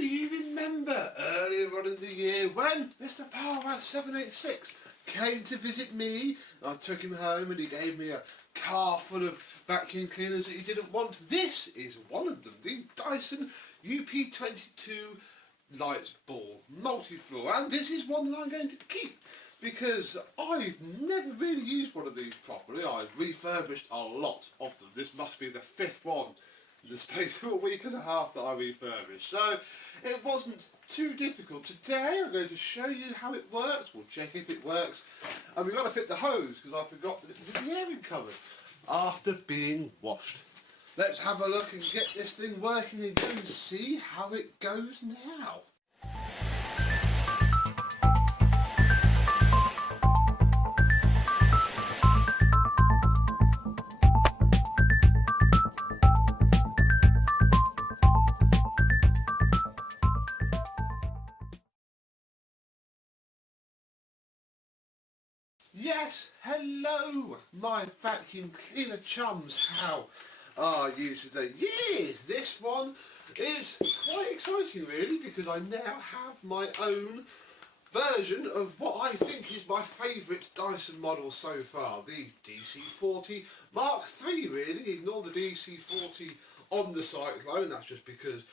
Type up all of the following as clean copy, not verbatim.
you remember earlier on in the year when Mr Parwaz 786 came to visit me? I took him home and he gave me a car full of vacuum cleaners that he didn't want. This is one of them, the Dyson UP22 light ball multi-floor, and this is one that I'm going to keep because I've never really used one of these properly. I've refurbished a lot of them. This must be the fifth one in the space of a week and a half that I refurbished, so it wasn't too difficult. Today I'm going to show you how it works. We'll check if it works, and we've got to fit the hose because I forgot that it was in the airing cupboard after being washed. Let's have a look and get this thing working and go and see how it goes now. Yes, hello my vacuum cleaner chums, how are you today? Yes, this one is quite exciting really because I now have my own version of what I think is my favourite Dyson model so far, the DC40 Mark III really. Ignore the DC40 on the Cyclone, that's just because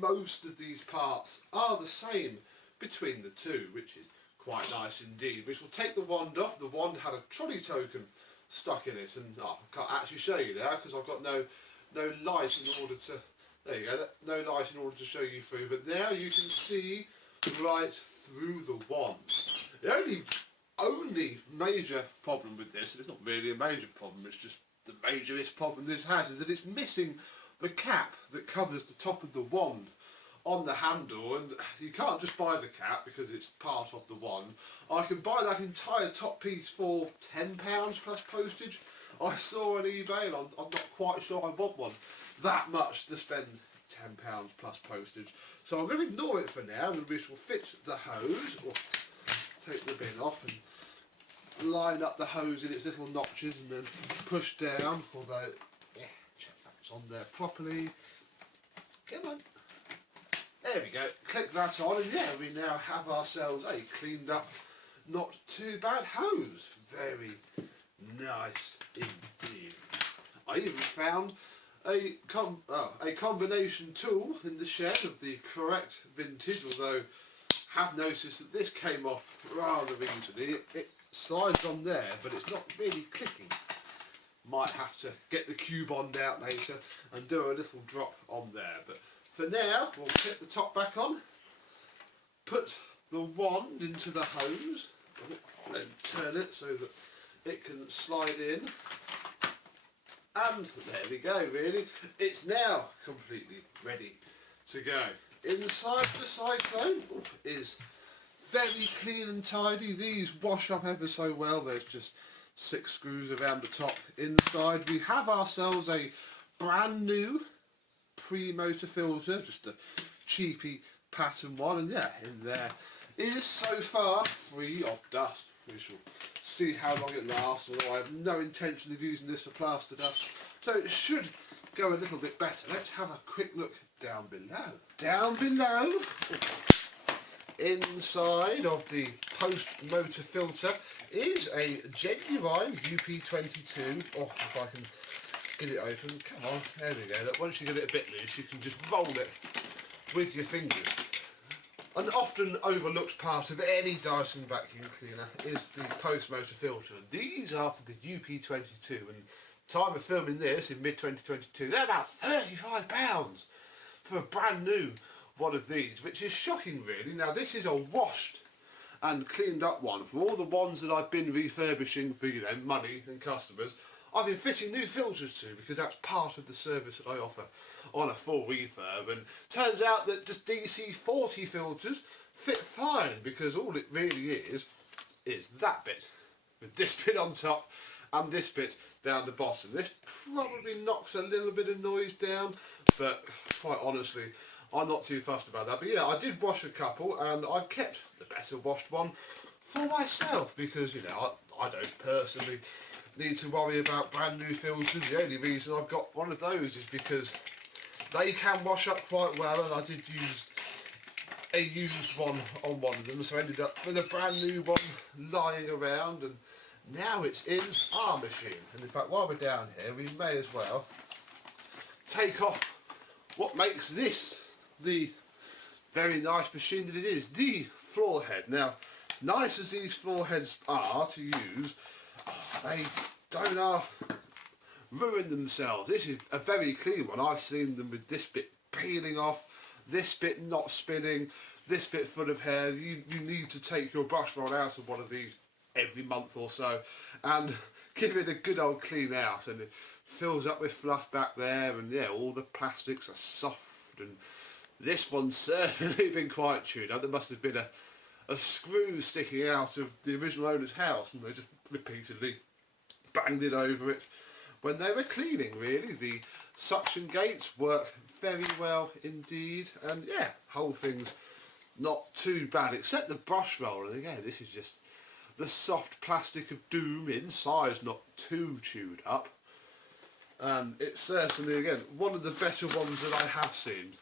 most of these parts are the same between the two, which is quite nice indeed. Which will take the wand off. The wand had a trolley token stuck in it, and I can't actually show you now because I've got no light in order to, there you go, no light in order to show you through, but now you can see right through the wand. The only major problem with this, and it's not really a major problem, it's just the majorest problem this has, is that it's missing the cap that covers the top of the wand on the handle, and you can't just buy the cap because it's part of the wand. I can buy that entire top piece for £10 plus postage. I saw on eBay, and I'm not quite sure I want one that much to spend £10 plus postage. So I'm going to ignore it for now, and we shall fit the hose, or take the bin off and line up the hose in its little notches and then push down, although, yeah, check that's on there properly. Come on. There we go, click that on, and yeah, we now have ourselves a cleaned up, not too bad hose. Very nice indeed. I even found a combination tool in the shed of the correct vintage, although I have noticed that this came off rather easily. It slides on there, but it's not really clicking. Might have to get the Q-bond out later and do a little drop on there, but for now, we'll put the top back on, put the wand into the hose, and turn it so that it can slide in, and there we go really. It's now completely ready to go. Inside the Cyclone is very clean and tidy. These wash up ever so well. There's just 6 screws around the top. Inside we have ourselves a brand new pre-motor filter, just a cheapy pattern one, and yeah, in there is so far free of dust. We shall see how long it lasts, although I have no intention of using this for plaster dust, so it should go a little bit better. Let's have a quick look down below. Down below, inside of the post-motor filter is a genuine UP22, or if I can get it open, come on, there we go. Look, once you get it a bit loose, you can just roll it with your fingers. An often overlooked part of any Dyson vacuum cleaner is the post-motor filter. These are for the UP22, and time of filming this in mid-2022, they're about £35 for a brand new one of these, which is shocking really. Now this is a washed and cleaned up one. For all the ones that I've been refurbishing for, you know, money and customers, I've been fitting new filters to, because that's part of the service that I offer on a full refurb, and turns out that just DC40 filters fit fine, because all it really is that bit, with this bit on top and this bit down the bottom. This probably knocks a little bit of noise down, but quite honestly, I'm not too fussed about that. But yeah, I did wash a couple, and I've kept the better washed one for myself, because, you know, I don't personally need to worry about brand new filters. The only reason I've got one of those is because They can wash up quite well, and I did use a used one on one of them, so I ended up with a brand new one lying around, and now it's in our machine. And in fact, while we're down here, we may as well take off what makes this the very nice machine that it is, the floor head. Now, nice as these floor heads are to use, they don't half ruin themselves. This is a very clean one. I've seen them with this bit peeling off, this bit not spinning, this bit full of hair. You need to take your brush roll out of one of these every month or so and give it a good old clean out, and it fills up with fluff back there, and yeah, all the plastics are soft, and this one's certainly been quite chewed up. There must have been a screw sticking out of the original owner's house, and they just repeatedly banged it over it when they were cleaning. Really, the suction gates work very well indeed, and yeah, whole thing's not too bad except the brush roller. And again, this is just the soft plastic of doom. Inside's not too chewed up, and it's certainly, again, one of the better ones that I have seen,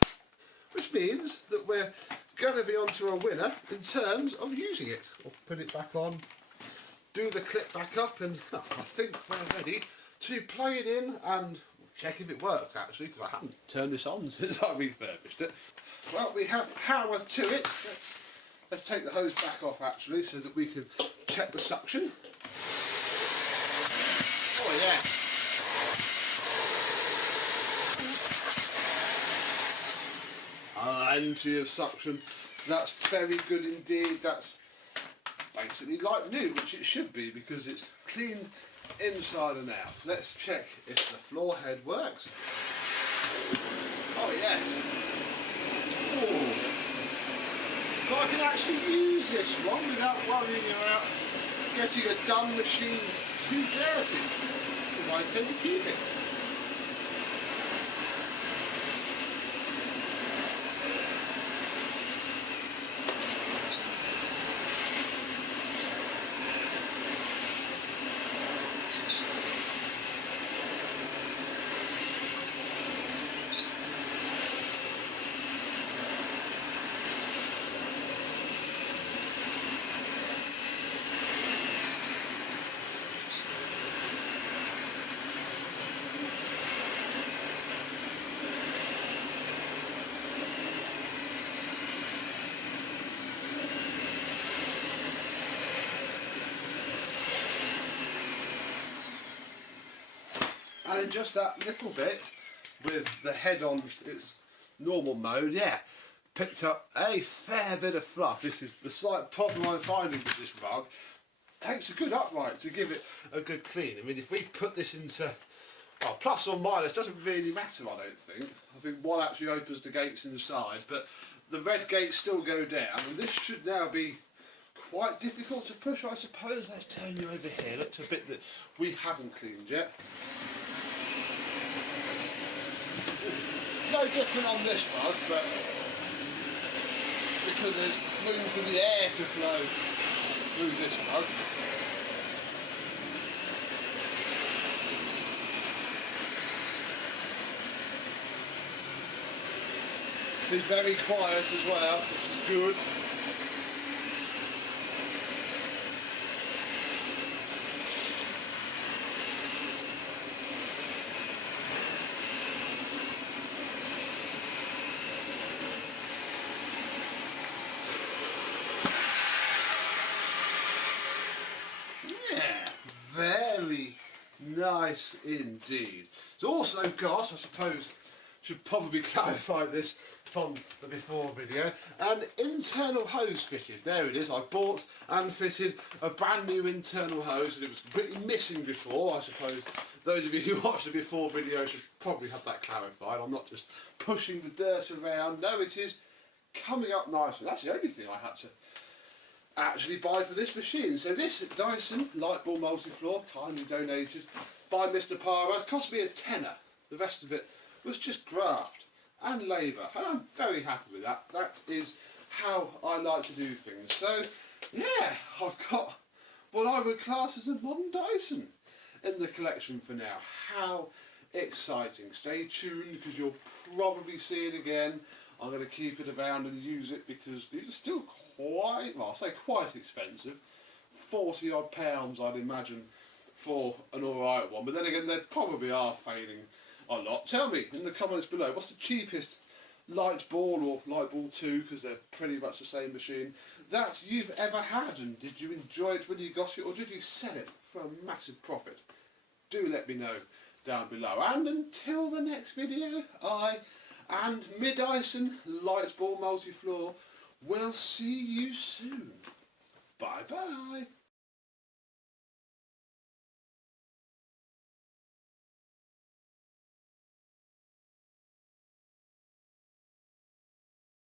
which means that we're going to be onto a winner in terms of using it. I'll put it back on, do the clip back up, and I think we're ready to plug it in and check if it works, actually, because I haven't turned this on since I refurbished it. Well, we have power to it. Let's take the hose back off, actually, so that we can check the suction. Oh yeah. Plenty of suction. That's very good indeed. That's basically like new, which it should be, because it's clean inside and out. Let's check if the floor head works. Oh yes. Ooh. So I can actually use this one without worrying about getting a done machine too dirty, because I tend to keep it. And in just that little bit, with the head on its normal mode, yeah, picked up a fair bit of fluff. This is the slight problem I'm finding with this rug. Takes a good upright to give it a good clean. I mean, if we put this into, well, plus or minus, doesn't really matter, I don't think. I think one actually opens the gates inside, but the red gates still go down, and this should now be quite difficult to push, I suppose. Let's turn you over here. Look, to a bit that we haven't cleaned yet. No different on this rug, but because there's room for the air to flow through this rug. It's very quiet as well, which is good. Nice indeed. It's also got, I suppose, should probably clarify this from the before video, an internal hose fitted. There it is. I bought and fitted a brand new internal hose that it was completely missing before. I suppose those of you who watched the before video should probably have that clarified. I'm not just pushing the dirt around. No, it is coming up nicely. That's the only thing I had to actually buy for this machine. So this Dyson Lightball Multi-Floor, kindly donated by Mr Parwaz, cost me a tenner. The rest of it was just graft and labour, and I'm very happy with that. That is how I like to do things. So yeah, I've got what I would class as a modern Dyson in the collection for now. How exciting. Stay tuned because you'll probably see it again. I'm going to keep it around and use it because these are still quite, well, I say quite expensive. 40 odd pounds I'd imagine for an alright one, but then again they probably are failing a lot. Tell me in the comments below, what's the cheapest light ball or light ball 2, because they're pretty much the same machine, that you've ever had, and did you enjoy it when you got it or did you sell it for a massive profit? Do let me know down below, and until the next video, I and my Dyson light ball multi-floor will see you soon. Bye bye.